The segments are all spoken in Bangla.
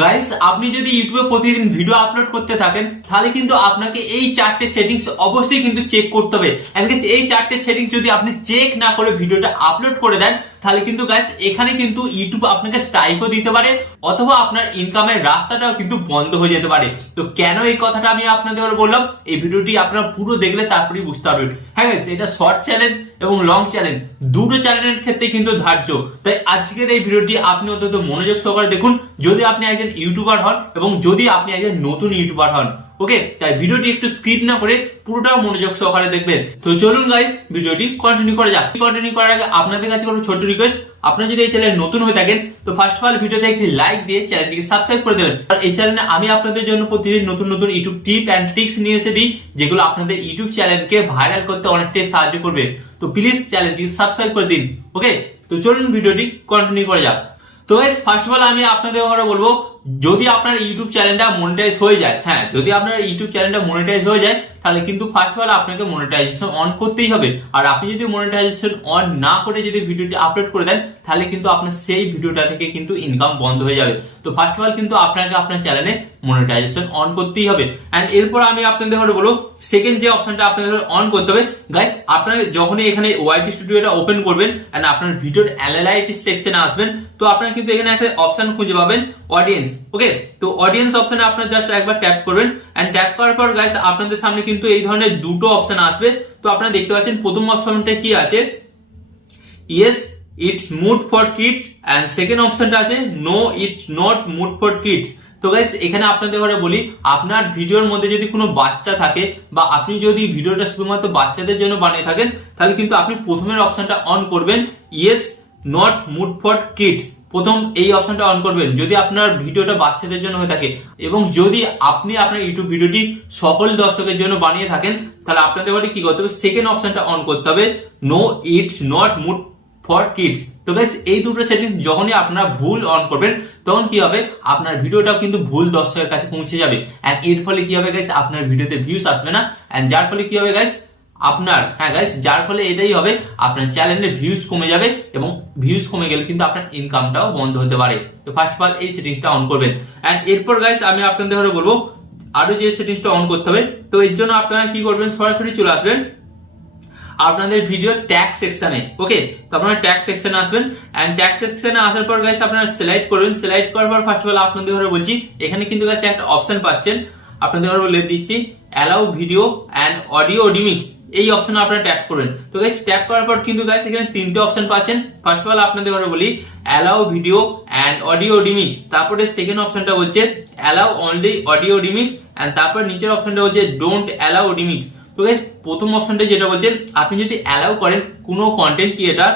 গাইস, আপনি যদি ইউটিউবে প্রতিদিন ভিডিও আপলোড করতে থাকেন তাহলে কিন্তু আপনাকে এই চারটে সেটিংস অবশ্যই কিন্তু চেক করতে হবে। এন্ড গাইস, এই চারটে সেটিংস যদি আপনি চেক না করে ভিডিওটা আপলোড করে দেন তাহলে কিন্তু গাইস এখানে কিন্তু ইউটিউব আপনাকে স্ট্রাইকও দিতে পারে, অথবা আপনার ইনকামের রাস্তাটাও কিন্তু বন্ধ হয়ে যেতে পারে। তো কেন এই কথাটা আমি আপনাদের বললাম, এই ভিডিওটি আপনারা পুরো দেখলে তারপরেই বুঝতে পারবেন। হ্যাঁ গাইস, এটা শর্ট চ্যানেল এবং লং চ্যানেল দুটো চ্যানেলের ক্ষেত্রে কিন্তু ধার্য। তাই আজকের এই ভিডিওটি আপনি অন্তত মনোযোগ সহকারে দেখুন, যদি আপনি একজন ইউটিউবার হন এবং যদি আপনি একজন নতুন ইউটিউবার হন। ওকে, তাই ভিডিওটি একটু স্কিপ না করে পুরোটা মনোযোগ সহকারে দেখবেন। তো চলুন গাইস, ভিডিওটি কন্টিনিউ করা যাক। কন্টিনিউ করার আগে আপনাদের কাছে কোনো ছোট রিকোয়েস্ট, আপনারা যদি এই চ্যানেলে নতুন হয়ে থাকেন তো ফার্স্ট অফ অল ভিডিওতে একটি লাইক দিয়ে চ্যানেলটিকে সাবস্ক্রাইব করে দেবেন। আর এই চ্যানেলে আমি আপনাদের জন্য প্রতিদিন নতুন নতুন ইউটিউব টিপ এন্ড ট্রিক্স নিয়ে এসে দিই, যেগুলো আপনাদের ইউটিউব চ্যানেলকে ভাইরাল করতে অনেকটাই সাহায্য করবে। তো প্লিজ চ্যানেলটিকে সাবস্ক্রাইব করে দিন। ওকে, তো চলুন ভিডিওটি কন্টিনিউ করা যাক। তো গাইস, ফার্স্ট অফ অল আমি আপনাদের বলবো, যদি আপনার ইউটিউব চ্যানেলটা মনিটাইজ হয়ে যায়, হ্যাঁ যদি আপনার ইউটিউব চ্যানেলটা মনিটাইজ হয়ে যায় তাহলে কিন্তু ফার্স্ট অফ অল আপনাকে মনিটাইজেশন অন করতেই হবে। আর আপনি যদি মনিটাইজেশন অন না করে যদি ভিডিওটি আপলোড করে দেন তাহলে কিন্তু আপনার সেই ভিডিওটা থেকে কিন্তু ইনকাম বন্ধ হয়ে যাবে। তো ফার্স্ট অফ অল কিন্তু আপনাকে আপনার চ্যানেলে মনিটাইজেশন অন করতেই হবে। এন্ড এরপর আমি আপনাদের বলবো, সেকেন্ড যে অপশনটা আপনাদের অন করতে হবে গাইস, আপনারা যখনই এখানে ওয়াইটি স্টুডিওটা ওপেন করবেন এন্ড আপনার ভিডিওর অ্যানালাইটিক্স সেকশনে আসবেন, তো আপনারা কিন্তু এখানে একটা অপশন খুঁজে পাবেন, অডিয়েন্স। ওকে, তো অডিয়েন্স অপশনে আপনারা জাস্ট একবার ট্যাপ করবেন। এন্ড ট্যাপ করার পর গাইস আপনাদের সামনে কিন্তু এই ধরনের দুটো অপশন আসবে। তো আপনারা দেখতে পাচ্ছেন প্রথম অপশনটা কি আছে, yes it's made for kid, and second অপশনটা আছে no it's not made for kids. তো গাইস, এখানে আপনাদের বলি, আপনার ভিডিওর মধ্যে যদি কোনো বাচ্চা থাকে বা আপনি যদি ভিডিওটা শুধুমাত্র বাচ্চাদের জন্য বানিয়ে থাকেন তাহলে কিন্তু আপনি প্রথমের অপশনটা অন করবেন, yes not made for kids. প্রথম এই অপশনটা অন করবেন যদি আপনার ভিডিওটা বাচ্চাদের জন্য হয়ে থাকে, এবং যদি আপনি আপনার ইউটিউব ভিডিওটি সকল দর্শকের জন্য বানিয়ে থাকেন তাহলে আপনাদের কি করতে হবে, সেকেন্ড অপশনটা অন করতে হবে, no it's not made for kids. তো গাইস, এই দুটো সেটিংস যখনই আপনারা ভুল অন করবেন তখন কি হবে, আপনার ভিডিওটাও কিন্তু ভুল দর্শকের কাছে পৌঁছে যাবে। এন্ড এর ফলে কি হবে গাইস, আপনার ভিডিওতে ভিউজ আসবে না। এন্ড যার ফলে কি হবে গাইস, আপনার যার ফলে এটাই হবে, আপনার চ্যানেলের ভিউজ কমে যাবে, এবং ভিউজ কমে গেলে কিন্তু আপনার ইনকামটাও বন্ধ হতে পারে। তো ফার্স্ট অফ অল এই সেটিংসটা অন করবেন। এন্ড এরপর গাইস আমি আপনাদের বলবো আরো যে সেটিংসটা অন করতে হবে। তো এর জন্য আপনারা কি করবেন, সরাসরি চলে আসবেন আপনাদের ভিডিও ট্যাগ সেকশনে। ওকে, তো আপনারা ট্যাগ সেকশনে আসবেন। এন্ড ট্যাগ সেকশনে আসার পর গাইস আপনারা সিলেক্ট করবেন। সিলেক্ট করার পর ফার্স্ট অফ অল আপনাদের বলছি, এখানে কিন্তু গাইস একটা অপশন পাচ্ছেন, আপনাদের বলে দিচ্ছি, allow video and audio remix. এই অপশনে আপনারা ট্যাপ করবেন। তো গাইস, ট্যাপ করার পর কিন্তু গাইস এখানে তিনটে অপশন পাচ্ছেন। ফার্স্ট অফ অল আপনাদের বলি allow video and audio remix, তারপরে সেকেন্ড অপশনটা হচ্ছে allow only audio remix, and তারপর নিচের অপশনটা হচ্ছে ডোন্ট অ্যালাউ রিমিক্স। তো গাইস, প্রথম অপশনটা যেটা বলছেন, আপনি যদি অ্যালাউ করেন কোনো কন্টেন্ট ক্রিয়েটর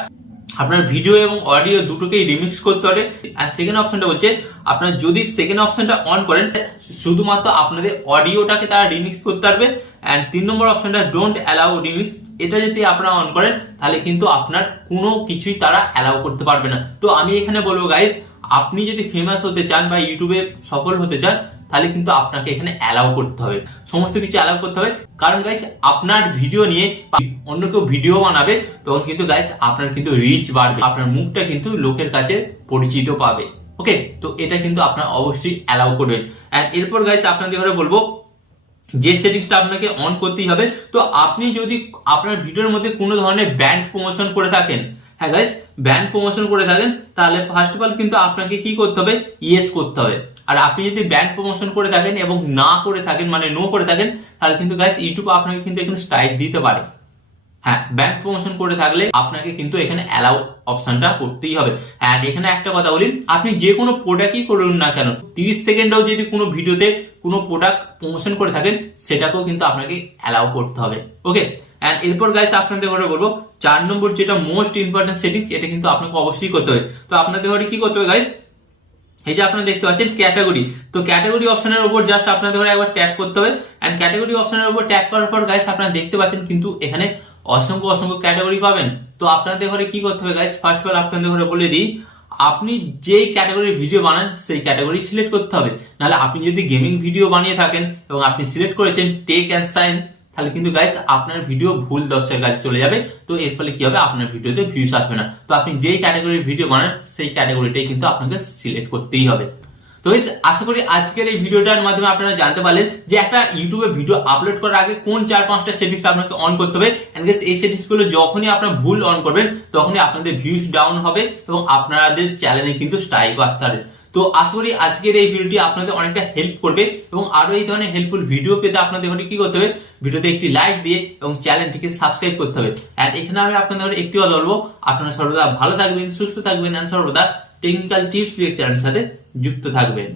আপনার ভিডিও এবং অডিও দুটোকেই রিমিক্স করতে পারে। আর সেকেন্ড অপশনটা হচ্ছে, আপনার যদি সেকেন্ড অপশনটা অন করেন শুধুমাত্র আপনাদের অডিওটাকে তারা রিমিক্স করতে পারবে। এন্ড তিন নম্বর অপশনটা ডোন্ট অ্যালাউ রিমিক্স, এটা যদি আপনারা অন করেন তাহলে কিন্তু আপনার কোনো কিছুই তারা অ্যালাউ করতে পারবে না। তো আমি এখানে বলবো গাইস, আপনি যদি ফেমাস হতে চান বা ইউটিউবে সফল হতে চান তাহলে কিন্তু আপনাকে এখানে অ্যালাউ করতে হবে, সমস্ত কিছু অ্যালাউ করতে হবে। কারণ গাইস, আপনার ভিডিও নিয়ে অন্য কেউ ভিডিও বানাবে তখন কিন্তু গাইস আপনার কিন্তু রিচ বাড়বে, আপনার মুখটা কিন্তু লোকের কাছে পরিচিত পাবে। ওকে, তো এটা কিন্তু আপনারা অবশ্যই অ্যালাউ করবেন। এন্ড এরপর গাইস আপনাদের বলবো, যে সেটিংসটা আপনাকে অন করতেই হবে। তো আপনি যদি আপনার ভিডিওর মধ্যে কোনো ধরনের ব্র্যান্ড প্রমোশন করে থাকেন, হ্যাঁ গাইস ব্র্যান্ড প্রমোশন করে থাকেন, তাহলে ফার্স্ট অফ অল কিন্তু আপনাকে কি করতে হবে, ইয়েস করতে হবে। আর আপনি যদি ব্র্যান্ড প্রমোশন করে থাকেন এবং না করে থাকেন, মানে নো করে থাকেন, তাহলে কিন্তু গাইস ইউটিউব আপনাকে কিন্তু এখানে স্ট্রাইক দিতে পারে। হ্যাঁ, ব্র্যান্ড প্রমোশন করে থাকলে আপনাকে কিন্তু এখানে অ্যালাউ অপশনটা করতেই হবে। এন্ড এখানে একটা কথা বলি, আপনি যে কোনো প্রোডাক্টই করুন না কেন, 30 সেকেন্ডেও যদি কোনো ভিডিওতে কোনো প্রোডাক্ট প্রমোশন করে থাকেন সেটাকেও কিন্তু আপনাকে অ্যালাউ করতে হবে। ওকে, এন্ড এরপর গাইস আপনাদের বলবো 4 নম্বর যেটা মোস্ট ইম্পর্টেন্ট সেটিংস, এটা কিন্তু আপনাকে অবশ্যই করতে হবে। তো আপনাদের কি করতে হবে গাইস, এই যে আপনারা দেখতে পাচ্ছেন ক্যাটাগরি, তো ক্যাটাগরি অপশনের উপর জাস্ট আপনাদের একবার ট্যাপ করতে হবে। এন্ড ক্যাটাগরি অপশনের উপর ট্যাপ করার পর গাইস আপনারা দেখতে পাচ্ছেন কিন্তু এখানে অসংখ্য অসংখ্য ক্যাটাগরি পাবেন। তো আপনাদের কি করতে হবে গাইস, ফার্স্ট অফ অল আপনাদের বলে দিই, আপনি যেই ক্যাটাগরির ভিডিও বানান সেই ক্যাটাগরি সিলেক্ট করতে হবে। নাহলে আপনি যদি গেমিং ভিডিও বানিয়ে থাকেন এবং আপনি সিলেক্ট করেছেন টেক এন্ড সায়েন্স, তাহলে কিন্তু গাইস আপনার ভিডিও ভুল দর্শকের কাছে চলে যাবে। তো এর ফলে কি হবে, আপনার ভিডিওতে ভিউজ আসবে না। তো আপনি যেই ক্যাটাগরির ভিডিও বানান সেই ক্যাটাগরিটাই কিন্তু আপনাকে সিলেক্ট করতেই হবে। তো guys, আশা করি আজকের এই ভিডিওটার মাধ্যমে আপনারা জানতে পারলেন যে একটা ইউটিউবে ভিডিও আপলোড করার আগে কোন 4-5টা সেটিংস আপনাকে অন করতে হবে। এন্ড গাইস এই সেটিংস গুলো যখনই আপনারা ভুল অন করবেন তখনই আপনাদের ভিউজ ডাউন হবে এবং আপনাদের চ্যানেলে কিন্তু স্ট্রাইকও আসতে পারে। তো আশা করি আজকের এই ভিডিওটি আপনাদের অনেকটা হেল্প করবে এবং আরো এই ধরনের হেল্পফুল ভিডিও পেতে আপনাদের কি করতে হবে, ভিডিওতে একটি লাইক দিয়ে এবং চ্যানেলটিকে সাবস্ক্রাইব করতে হবে। আর এখানে আমি আপনাদের একটি কথা বলবো, আপনারা সর্বদা ভালো থাকবেন, সুস্থ থাকবেন, আর সর্বদা টেকনিক্যাল টিপস লেকচারের সাথে যুক্ত থাকবেন।